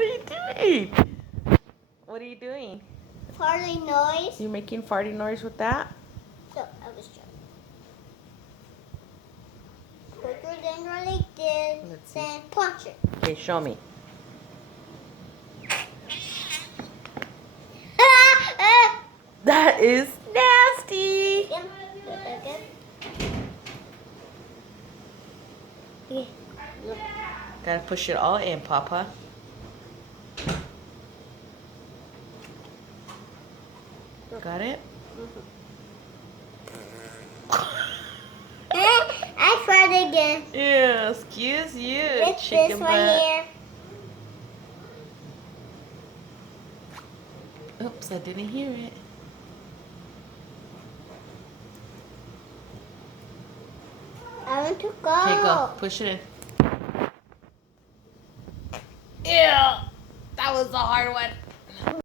What are you doing? What are you doing? Farting noise. You making farting noise with that? So I was trying. Quicker than really did. Let's see. Then punch it. Okay, show me. That is nasty. Again. Do it again. Okay. Look. Gotta push it all in, Papa. Got it? I tried again. Yeah, excuse you, It's chicken this butt. one here. Oops, I didn't hear it. I want to go. Okay, go. Push it in. Ew! That was a hard one.